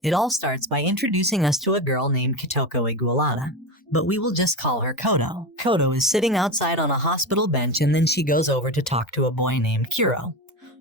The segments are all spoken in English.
It all starts by introducing us to a girl named Kitoko Igualada, but we will just call her Kodo. Kodo is sitting outside on a hospital bench, and then she goes over to talk to a boy named Kuro,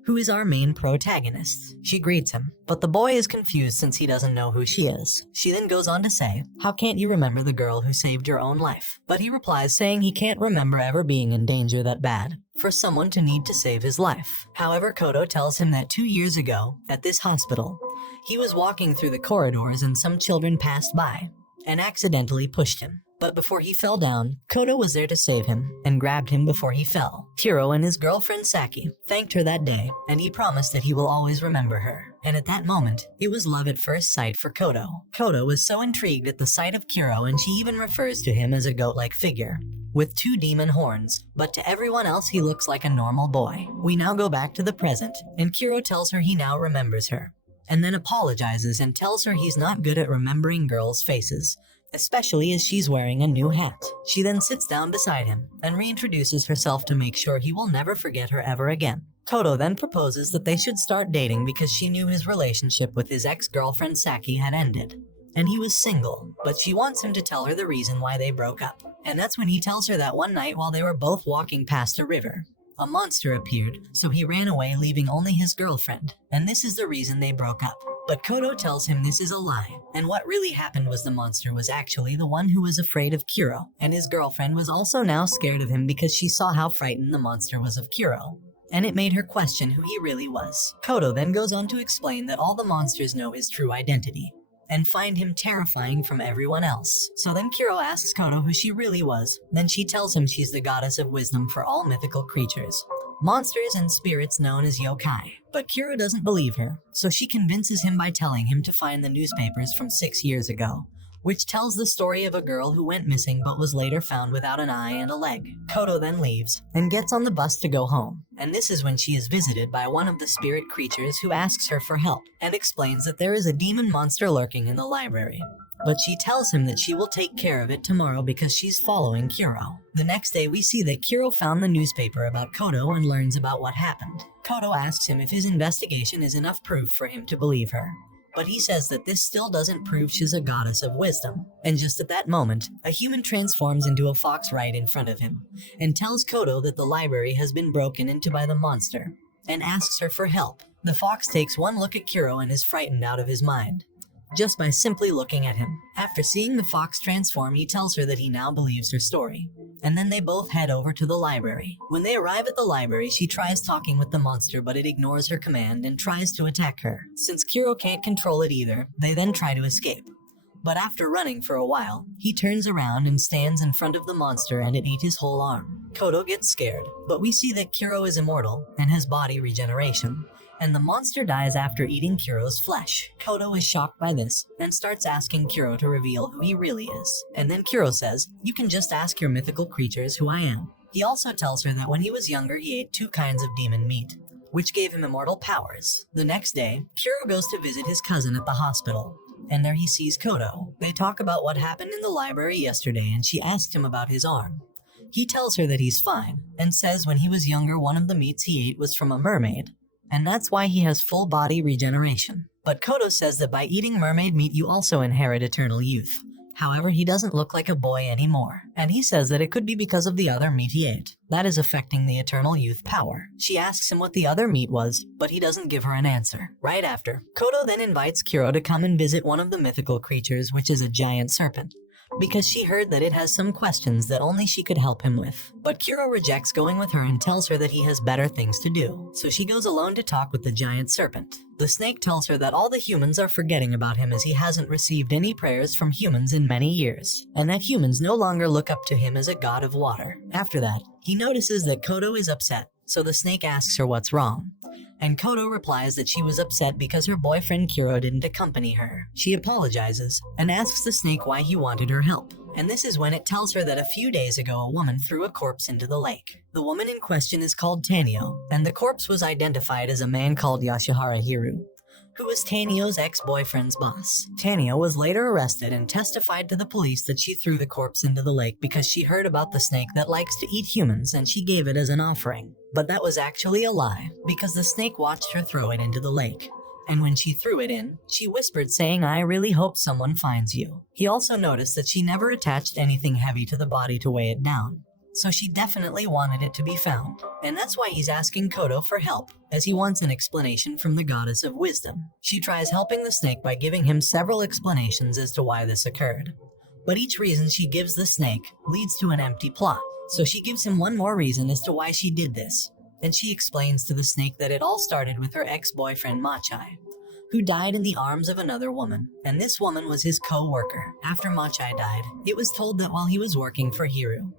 who is our main protagonist. She greets him, but the boy is confused since he doesn't know who she is. She then goes on to say, "How can't you remember the girl who saved your own life?" But he replies saying he can't remember ever being in danger that bad for someone to need to save his life. However, Kodo tells him that 2 years ago, at this hospital, he was walking through the corridors and some children passed by and accidentally pushed him. But before he fell down, Kodo was there to save him and grabbed him before he fell. Kuro and his girlfriend Saki thanked her that day, and he promised that he will always remember her. And at that moment, it was love at first sight for Kodo. Kodo was so intrigued at the sight of Kuro, and she even refers to him as a goat-like figure with 2 demon horns, but to everyone else he looks like a normal boy. We now go back to the present, and Kuro tells her he now remembers her, and then apologizes and tells her he's not good at remembering girls' faces, especially as she's wearing a new hat. She then sits down beside him and reintroduces herself to make sure he will never forget her ever again. Kodo then proposes that they should start dating because she knew his relationship with his ex-girlfriend Saki had ended, and he was single, but she wants him to tell her the reason why they broke up. And that's when he tells her that one night while they were both walking past a river, a monster appeared, so he ran away leaving only his girlfriend, and this is the reason they broke up. But Kodo tells him this is a lie, and what really happened was the monster was actually the one who was afraid of Kuro, and his girlfriend was also now scared of him because she saw how frightened the monster was of Kuro, and it made her question who he really was. Kodo then goes on to explain that all the monsters know his true identity, and find him terrifying from everyone else. So then Kuro asks Kodo who she really was, then she tells him she's the goddess of wisdom for all mythical creatures, monsters and spirits known as Youkai. But Kuro doesn't believe her, so she convinces him by telling him to find the newspapers from 6 years ago, which tells the story of a girl who went missing but was later found without an eye and a leg. Kodo then leaves and gets on the bus to go home, and this is when she is visited by one of the spirit creatures who asks her for help and explains that there is a demon monster lurking in the library. But she tells him that she will take care of it tomorrow because she's following Kuro. The next day we see that Kuro found the newspaper about Kodo and learns about what happened. Kodo asks him if his investigation is enough proof for him to believe her, but he says that this still doesn't prove she's a goddess of wisdom. And just at that moment, a human transforms into a fox right in front of him and tells Kodo that the library has been broken into by the monster and asks her for help. The fox takes one look at Kuro and is frightened out of his mind just by simply looking at him. After seeing the fox transform, he tells her that he now believes her story, and then they both head over to the library. When they arrive at the library, she tries talking with the monster, but it ignores her command and tries to attack her. Since Kuro can't control it either, they then try to escape. But after running for a while, he turns around and stands in front of the monster and it ate his whole arm. Kodo gets scared, but we see that Kuro is immortal and has body regeneration, and the monster dies after eating Kuro's flesh. Kodo is shocked by this and starts asking Kuro to reveal who he really is. And then Kuro says, "You can just ask your mythical creatures who I am." He also tells her that when he was younger he ate 2 kinds of demon meat, which gave him immortal powers. The next day, Kuro goes to visit his cousin at the hospital, and there he sees Kodo. They talk about what happened in the library yesterday, and she asks him about his arm. He tells her that he's fine, and says when he was younger one of the meats he ate was from a mermaid, and that's why he has full body regeneration. But Kodo says that by eating mermaid meat you also inherit eternal youth. However, he doesn't look like a boy anymore, and he says that it could be because of the other meat he ate that is affecting the eternal youth power. She asks him what the other meat was, but he doesn't give her an answer. Right after, Kodo then invites Kuro to come and visit one of the mythical creatures, which is a giant serpent, because she heard that it has some questions that only she could help him with. But Kuro rejects going with her and tells her that he has better things to do, so she goes alone to talk with the giant serpent. The snake tells her that all the humans are forgetting about him as he hasn't received any prayers from humans in many years, and that humans no longer look up to him as a god of water. After that, he notices that Kodo is upset, so the snake asks her what's wrong, and Kodo replies that she was upset because her boyfriend Kuro didn't accompany her. She apologizes and asks the snake why he wanted her help. And this is when it tells her that a few days ago a woman threw a corpse into the lake. The woman in question is called Tanio, and the corpse was identified as a man called Yashihara Hiru, who was Tanio's ex-boyfriend's boss. Tanio was later arrested and testified to the police that she threw the corpse into the lake because she heard about the snake that likes to eat humans and she gave it as an offering. But that was actually a lie, because the snake watched her throw it into the lake and when she threw it in, she whispered saying, "I really hope someone finds you." He also noticed that she never attached anything heavy to the body to weigh it down, so she definitely wanted it to be found. And that's why he's asking Kodo for help, as he wants an explanation from the goddess of wisdom. She tries helping the snake by giving him several explanations as to why this occurred. But each reason she gives the snake leads to an empty plot, so she gives him one more reason as to why she did this. And she explains to the snake that it all started with her ex-boyfriend Machai, who died in the arms of another woman, and this woman was his co-worker. After Machai died, it was told that while he was working for Hiru,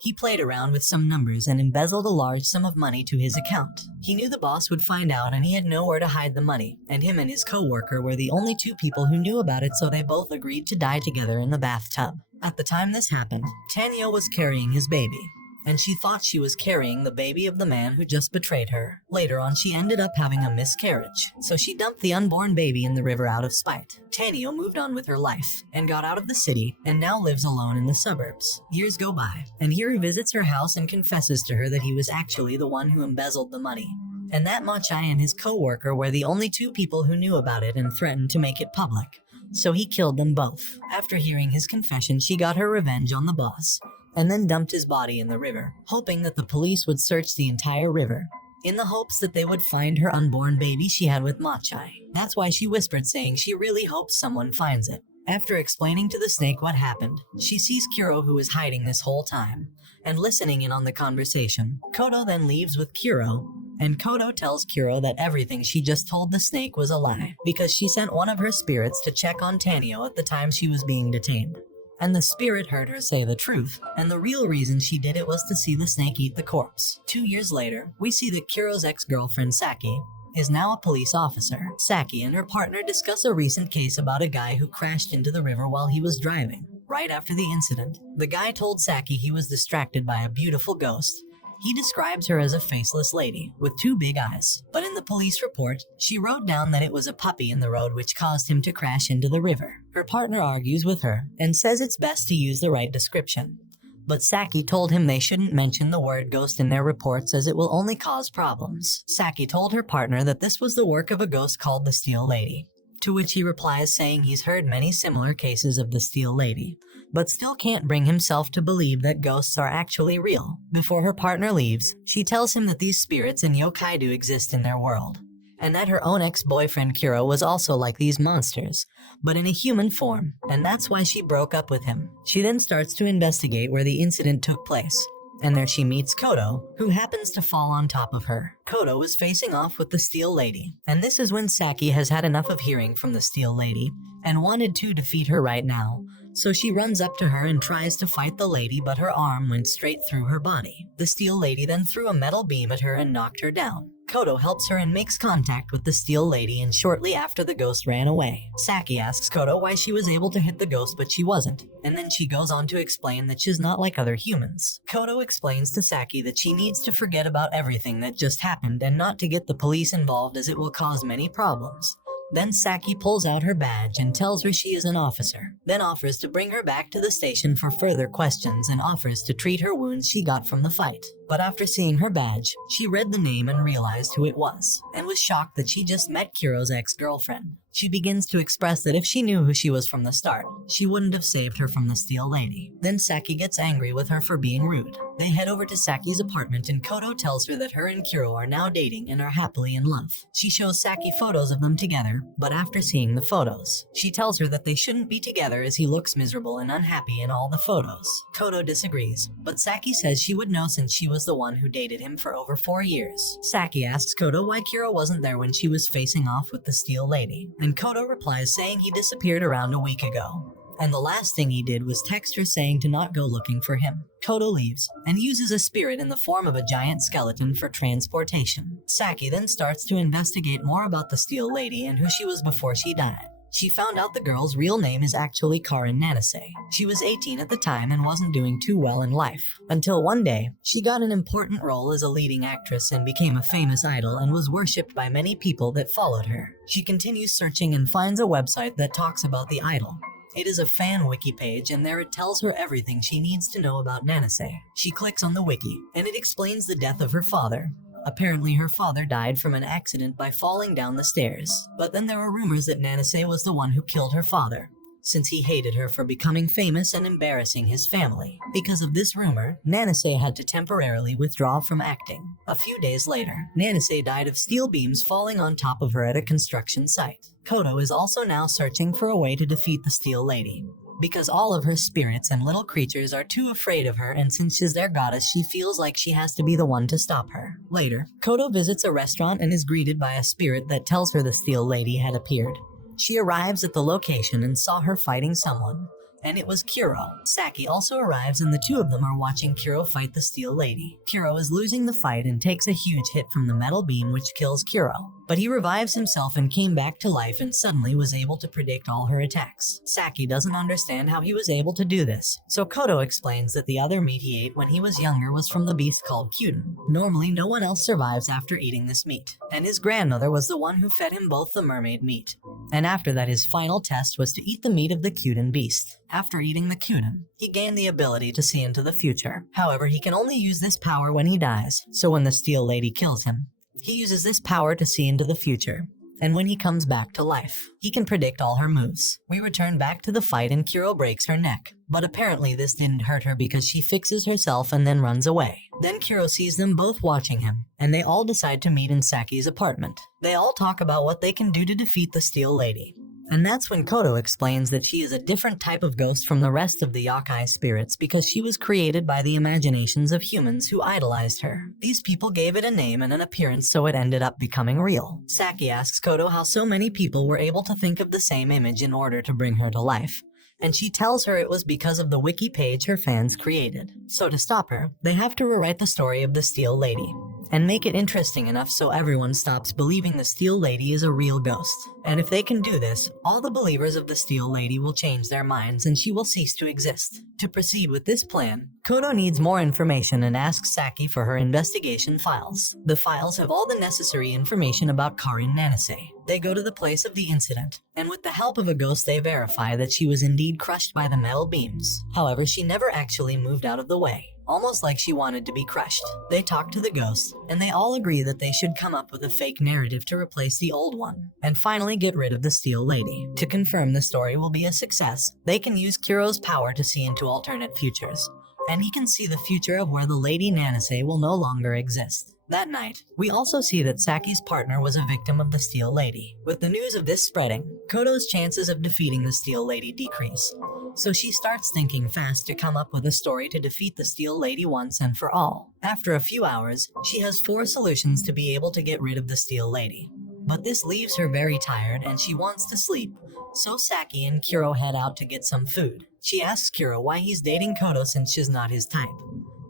he played around with some numbers and embezzled a large sum of money to his account. He knew the boss would find out and he had nowhere to hide the money, and him and his co-worker were the only two people who knew about it, so they both agreed to die together in the bathtub. At the time this happened, Tanyo was carrying his baby, and she thought she was carrying the baby of the man who just betrayed her. Later on, she ended up having a miscarriage, so she dumped the unborn baby in the river out of spite. Tanyo moved on with her life and got out of the city and now lives alone in the suburbs. Years go by, and Hiru visits her house and confesses to her that he was actually the one who embezzled the money, and that Machai and his co-worker were the only two people who knew about it and threatened to make it public, so he killed them both. After hearing his confession, she got her revenge on the boss, and then dumped his body in the river, hoping that the police would search the entire river, in the hopes that they would find her unborn baby she had with Machai. That's why she whispered saying she really hopes someone finds it. After explaining to the snake what happened, she sees Kuro, who is hiding this whole time, and listening in on the conversation. Kodo then leaves with Kuro, and Kodo tells Kuro that everything she just told the snake was a lie, because she sent one of her spirits to check on Tanyo at the time she was being detained. And the spirit heard her say the truth, and the real reason she did it was to see the snake eat the corpse. 2 years later, we see that Kuro's ex-girlfriend Saki is now a police officer. Saki and her partner discuss a recent case about a guy who crashed into the river while he was driving. Right after the incident, the guy told Saki he was distracted by a beautiful ghost. He describes her as a faceless lady with 2 big eyes, but in the police report, she wrote down that it was a puppy in the road which caused him to crash into the river. Her partner argues with her and says it's best to use the right description, but Saki told him they shouldn't mention the word ghost in their reports as it will only cause problems. Saki told her partner that this was the work of a ghost called the Steel Lady, to which he replies saying he's heard many similar cases of the Steel Lady, but still can't bring himself to believe that ghosts are actually real. Before her partner leaves, she tells him that these spirits and yokai do exist in their world, and that her own ex-boyfriend Kuro was also like these monsters, but in a human form, and that's why she broke up with him. She then starts to investigate where the incident took place, and there she meets Kodo, who happens to fall on top of her. Kodo is facing off with the Steel Lady, and this is when Saki has had enough of hearing from the Steel Lady and wanted to defeat her right now. So she runs up to her and tries to fight the lady, but her arm went straight through her body. The Steel Lady then threw a metal beam at her and knocked her down. Kodo helps her and makes contact with the Steel Lady, and shortly after the ghost ran away. Saki asks Kodo why she was able to hit the ghost but she wasn't, and then she goes on to explain that she's not like other humans. Kodo explains to Saki that she needs to forget about everything that just happened and not to get the police involved as it will cause many problems. Then Saki pulls out her badge and tells her she is an officer, then offers to bring her back to the station for further questions and offers to treat her wounds she got from the fight. But after seeing her badge, she read the name and realized who it was, and was shocked that she just met Kuro's ex-girlfriend. She begins to express that if she knew who she was from the start, she wouldn't have saved her from the Steel Lady. Then Saki gets angry with her for being rude. They head over to Saki's apartment and Kodo tells her that her and Kuro are now dating and are happily in love. She shows Saki photos of them together, but after seeing the photos, she tells her that they shouldn't be together as he looks miserable and unhappy in all the photos. Kodo disagrees, but Saki says she would know since she was the one who dated him for over 4 years. Saki asks Kodo why Kuro wasn't there when she was facing off with the Steel Lady, and Kodo replies saying he disappeared around a week ago, and the last thing he did was text her saying to not go looking for him. Kodo leaves and uses a spirit in the form of a giant skeleton for transportation. Saki then starts to investigate more about the Steel Lady and who she was before she died. She found out the girl's real name is actually Karin Nanase. She was 18 at the time and wasn't doing too well in life, until one day, she got an important role as a leading actress and became a famous idol and was worshipped by many people that followed her. She continues searching and finds a website that talks about the idol. It is a fan wiki page, and there it tells her everything she needs to know about Nanase. She clicks on the wiki, and it explains the death of her father, Apparently her father died from an accident by falling down the stairs. But then there were rumors that Nanase was the one who killed her father, since he hated her for becoming famous and embarrassing his family. Because of this rumor, Nanase had to temporarily withdraw from acting. A few days later, Nanase died of steel beams falling on top of her at a construction site. Kodo is also now searching for a way to defeat the Steel Lady, because all of her spirits and little creatures are too afraid of her, and since she's their goddess, she feels like she has to be the one to stop her. Later, Kodo visits a restaurant and is greeted by a spirit that tells her the Steel Lady had appeared. She arrives at the location and saw her fighting someone, and it was Kuro. Saki also arrives and the two of them are watching Kuro fight the Steel Lady. Kuro is losing the fight and takes a huge hit from the metal beam which kills Kuro. But he revives himself and came back to life and suddenly was able to predict all her attacks. Saki doesn't understand how he was able to do this, so Kodo explains that the other meat he ate when he was younger was from the beast called Kyuden. Normally no one else survives after eating this meat, and his grandmother was the one who fed him both the mermaid meat. And after that his final test was to eat the meat of the Kyuden beast. After eating the Kyuden, he gained the ability to see into the future. However, he can only use this power when he dies, so when the Steel Lady kills him, he uses this power to see into the future, and when he comes back to life, he can predict all her moves. We return back to the fight and Kuro breaks her neck, but apparently this didn't hurt her because she fixes herself and then runs away. Then Kuro sees them both watching him, and they all decide to meet in Saki's apartment. They all talk about what they can do to defeat the Steel Lady. And that's when Kodo explains that she is a different type of ghost from the rest of the Youkai spirits because she was created by the imaginations of humans who idolized her. These people gave it a name and an appearance, so it ended up becoming real. Saki asks Kodo how so many people were able to think of the same image in order to bring her to life, and she tells her it was because of the wiki page her fans created. So to stop her, they have to rewrite the story of the Steel Lady and make it interesting enough so everyone stops believing the Steel Lady is a real ghost. And if they can do this, all the believers of the Steel Lady will change their minds and she will cease to exist. To proceed with this plan, Kodo needs more information and asks Saki for her investigation files. The files have all the necessary information about Karin Nanase. They go to the place of the incident, and with the help of a ghost they verify that she was indeed crushed by the metal beams. However, she never actually moved out of the way, almost like she wanted to be crushed. They talk to the ghost, and they all agree that they should come up with a fake narrative to replace the old one, and finally get rid of the Steel Lady. To confirm the story will be a success, they can use Kuro's power to see into alternate futures, and he can see the future of where the Lady Nanase will no longer exist. That night, we also see that Saki's partner was a victim of the Steel Lady. With the news of this spreading, Kodo's chances of defeating the Steel Lady decrease, so she starts thinking fast to come up with a story to defeat the Steel Lady once and for all. After a few hours, she has 4 solutions to be able to get rid of the Steel Lady. But this leaves her very tired and she wants to sleep, so Saki and Kuro head out to get some food. She asks Kuro why he's dating Kodo since she's not his type.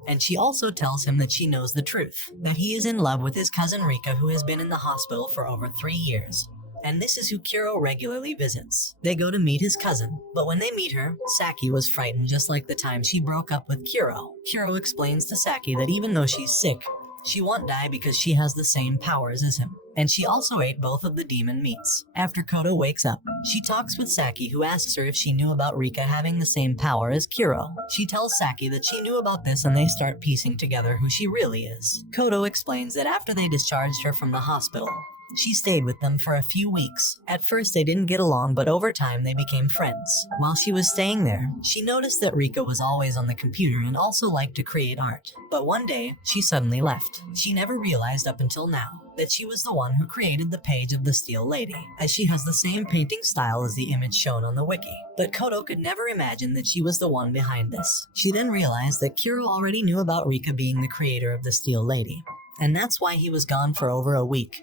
And she also tells him that she knows the truth, that he is in love with his cousin Rika, who has been in the hospital for over 3 years. And this is who Kuro regularly visits. They go to meet his cousin, but when they meet her, Saki was frightened just like the time she broke up with Kuro. Kuro explains to Saki that even though she's sick, she won't die because she has the same powers as him. And she also ate both of the demon meats. After Kodo wakes up, she talks with Saki, who asks her if she knew about Rika having the same power as Kuro. She tells Saki that she knew about this and they start piecing together who she really is. Kodo explains that after they discharged her from the hospital, she stayed with them for a few weeks. At first they didn't get along, but over time they became friends. While she was staying there, she noticed that Rika was always on the computer and also liked to create art. But one day, she suddenly left. She never realized up until now that she was the one who created the page of the Steel Lady, as she has the same painting style as the image shown on the wiki. But Kodo could never imagine that she was the one behind this. She then realized that Kuro already knew about Rika being the creator of the Steel Lady, and that's why he was gone for over a week,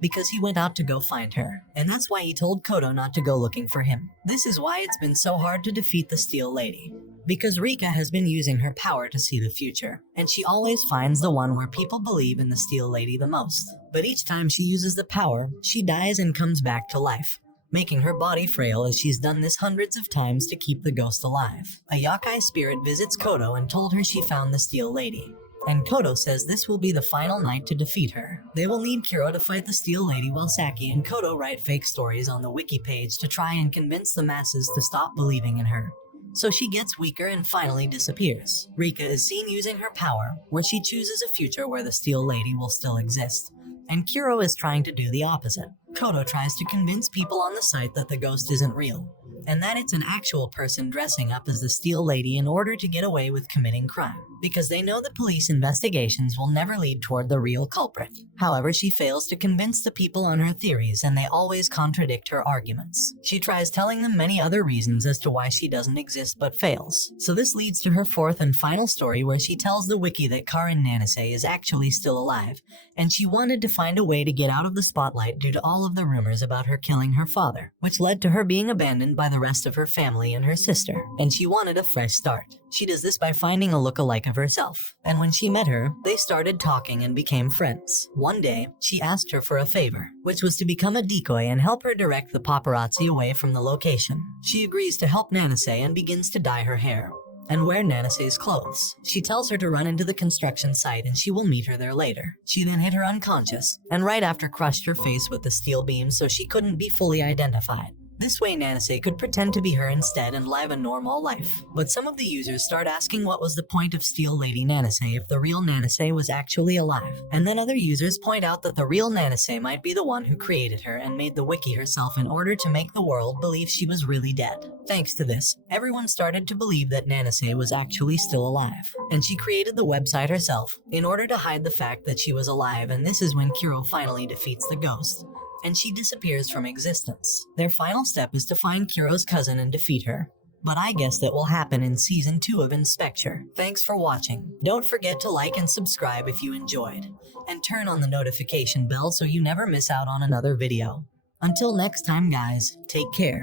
because he went out to go find her, and that's why he told Kodo not to go looking for him. This is why it's been so hard to defeat the Steel Lady, because Rika has been using her power to see the future, and she always finds the one where people believe in the Steel Lady the most. But each time she uses the power, she dies and comes back to life, making her body frail, as she's done this hundreds of times to keep the ghost alive. A Youkai spirit visits Kodo and told her she found the Steel Lady, and Kodo says this will be the final night to defeat her. They will need Kuro to fight the Steel Lady while Saki and Kodo write fake stories on the wiki page to try and convince the masses to stop believing in her. so she gets weaker and finally disappears. Rika is seen using her power, where she chooses a future where the Steel Lady will still exist, and Kuro is trying to do the opposite. Kodo tries to convince people on the site that the ghost isn't real, and that it's an actual person dressing up as the Steel Lady in order to get away with committing crime, because they know that police investigations will never lead toward the real culprit. However, she fails to convince the people on her theories, and they always contradict her arguments. She tries telling them many other reasons as to why she doesn't exist but fails. So this leads to her fourth and final story, where she tells the wiki that Karin Nanase is actually still alive, and she wanted to find a way to get out of the spotlight due to all of the rumors about her killing her father, which led to her being abandoned by the rest of her family and her sister, and she wanted a fresh start. She does this by finding a look-alike of herself, and when she met her, they started talking and became friends. One day, she asked her for a favor, which was to become a decoy and help her direct the paparazzi away from the location. She agrees to help Nanase and begins to dye her hair and wear Nanase's clothes. She tells her to run into the construction site and she will meet her there later. She then hit her unconscious, and right after crushed her face with the steel beam so she couldn't be fully identified. This way Nanase could pretend to be her instead and live a normal life. But some of the users start asking what was the point of Steel Lady Nanase if the real Nanase was actually alive. And then other users point out that the real Nanase might be the one who created her and made the wiki herself in order to make the world believe she was really dead. Thanks to this, everyone started to believe that Nanase was actually still alive. And she created the website herself in order to hide the fact that she was alive, and this is when Kuro finally defeats the ghost, and she disappears from existence. Their final step is to find Kuro's cousin and defeat her. But I guess that will happen in Season 2 of Spectre. Thanks for watching. Don't forget to like and subscribe if you enjoyed, and turn on the notification bell so you never miss out on another video. Until next time guys, take care.